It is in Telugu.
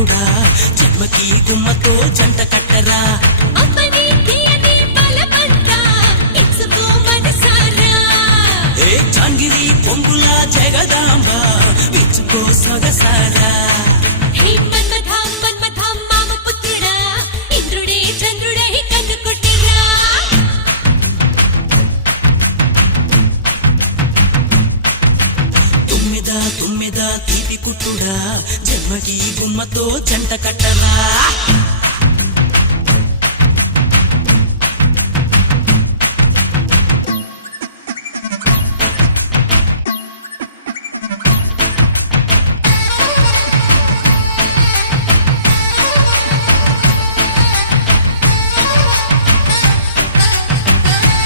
కుట్టుడా జన్మకి గుమ్మతో జంట కట్టరా ఏ చాంగిరి పొంగుల జగదాంబ విచ్చుకో సొగసారా తుమ్మెద తీపి కుట్టుడా జన్మకి గుమ్మతో జంట కట్టరా